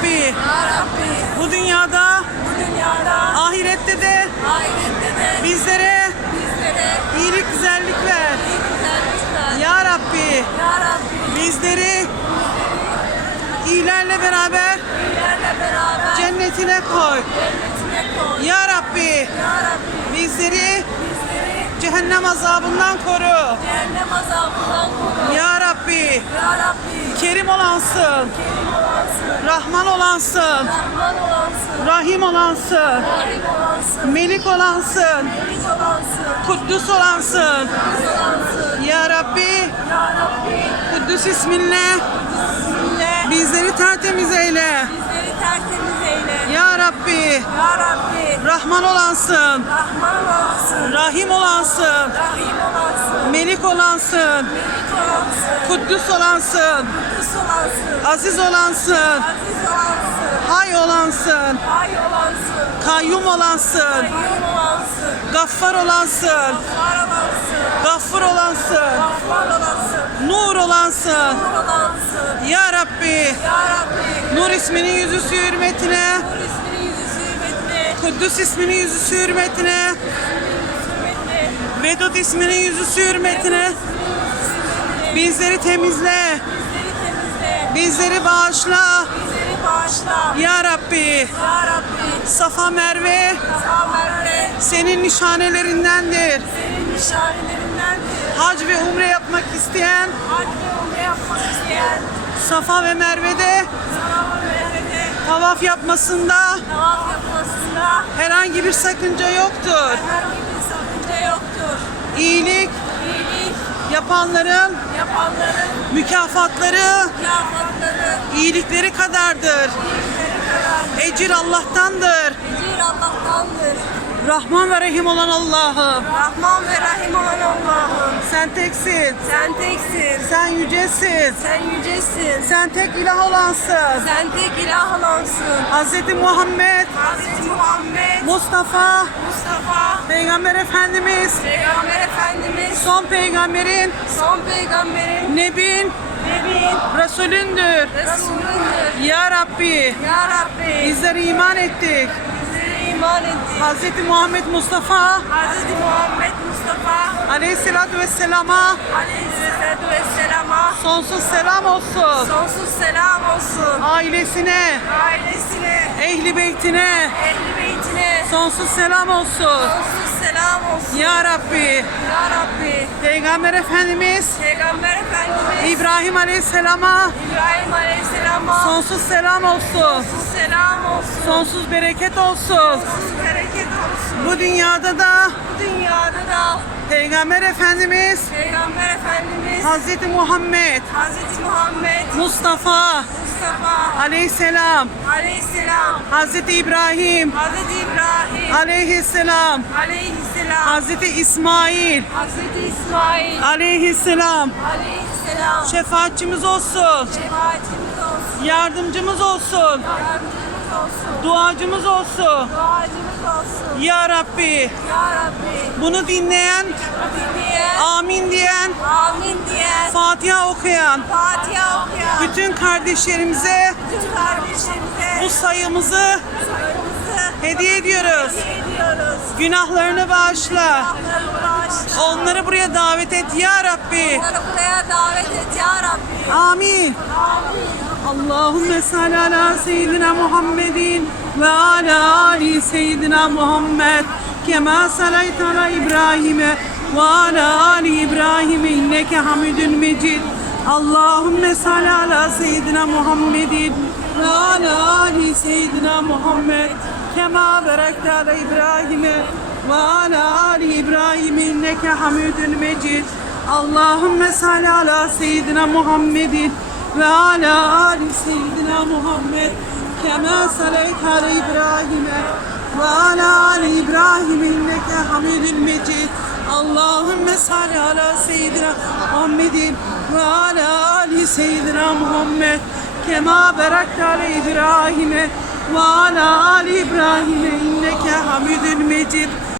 Rabbi Ya Rabbi bu dünyada bu dünyada ahirette de ahirette de bizlere bizlere iyilik güzellik ver. güzellikler. Ya Rabbi Ya Rabbi bizleri iyilerle beraber bizlerle beraber cennetine koy. cennetine koy. Ya Rabbi Ya Rabbi bizleri bizleri cehennem azabından koru. cehennem azabından koru. Ya Rabbi Ya Rabbi kerim olansın. kerim olansın, Rahman olansın. Rahman olansın, Rahim olansın. Rahim olansın, Melik olansın. Melik olansın, Kuddüs olansın. Ya Rabbi Ya Rabbi Kuddüs isminle Bismillah bizleri tertemiz eyle. bizleri tertemiz eyle. Ya Rabbi Ya Rabbi Rahman olansın. Rahman olansın, Rahim olansın. Rahim olansın, Melik olansın. Melik olansın, Kuddüs olansın. Kudüs olansın, Aziz olansın. Aziz olansın, Hay olansın. Hay olansın, Kayyum olansın. Kayyum olansın, Gaffar olansın. Gaffar olansın, Gaffur olansın. Gaffar olansın, Nur olansın. Nur olansın. Ya Rabbi Ya Rabbi Nur isminin yüzüsü hürmetine. Nur isminin yüzüsü hürmetine, Kuddüs isminin yüzüsü hürmetine. hürmetine, Vedud isminin yüzüsü hürmetine. Bizleri temizle. bizleri temizle, Bizleri bağışla. bizleri bağışla. Ya Rabbi Ya Rabbi Safa Merve sağ Merve senin nişanelerindendir. senin nişanelerindendir. Hac ve umre yapmak isteyen Hac ve umre yapmak isteyen Safa ve Merve'de sana ve Merve'de tavaf yapmasında namaz yapmasında herhangi bir sakınca yoktur. herhangi bir sakınca yoktur. İyilik yapanların yapanların mükafatları mükafatları iyilikleri kadardır. Ecir Allah'tandır. ecir Allah'tandır. Rahman ve Rahim olan Allah'ım. Rahman ve Rahim olan Allah'ım. Sen teksin. Sen teksin. Sen yücesin. Sen yücesin. Sen tek ilah olansın. Sen tek ilah olansın. Hz. Muhammed, Hz. Muhammed, Mustafa, Mustafa, Peygamber Efendimiz, Peygamber Efendimiz, son peygamberin, son peygamberin, nebin, Nebin, Resulündür. Resulündür. Ya Rabbi, Ya Rabbi, bizlere iman ettik. bizlere iman ettik. Hz. Muhammed Mustafa Hz. Muhammed Mustafa aleyhissalatü vesselama Aleyhisselatü Vesselam'a sonsuz selam olsun. sonsuz selam olsun. Ailesine, Ailesine, ehli beytine ehli beytine sonsuz selam olsun. sonsuz selam olsun. Ya Rabbi, Ya Rabbi, Peygamber Efendimiz Peygamber Efendimiz İbrahim Aleyhisselam'a İbrahim Aleyhisselam'a sonsuz selam olsun. sonsuz selam olsun. Sonsuz bereket olsun. Sonsuz bereket olsun. Bu dünyada da Bu dünyada da Peygamber Efendimiz Peygamber Efendimiz Hazreti Muhammed Hz. Muhammed Mustafa Mustafa Aleyhisselam Aleyhisselam Hazreti İbrahim Hz. İbrahim Aleyhisselam Aleyhisselam Hazreti İsmail Hz. İsmail Aleyhisselam Aleyhisselam şefaatçimiz olsun. şefaatimiz olsun. Yardımcımız olsun. Yardımcımız olsun. Duacımız olsun. Duacımız olsun. Ya Rabbi Ya Rabbi bunu dinleyen, dinleyen, amin diyen, amin Fatiha okuyan Fatiha okuyan bütün kardeşlerimize bütün kardeşlerimize bu sayımızı hediye ediyoruz. ediyoruz. Günahlarını bağışla. Onları buraya davet et ya Rabbi. Onları buraya davet et ya Rabbi. Amin. Allahümme salli ala seyyidina Muhammedin ve ala ali seyyidina Muhammed. Kema salayt ala İbrahim'e ve ala ali İbrahim inneke hamidun mecid. Allahümme salli ala seyyidina Muhammedin ve ala ali seyyidina Muhammed. Kema berekte ala İbrahim'e ve ala ali İbrahim inneke hamidun mecid. Allahümme salli ala seyyidina Muhammedin ve ala ali seyyidina Muhammed kema saleyt ala İbrahim'e ve ala ali İbrahim inneke hamidun mecid Allahümme salli ala seyyidina Muhammedin ve ala ali seyyidina Muhammed. Kema berekte ala İbrahim'e ve ala ali İbrahim'e inneke hamidun mecid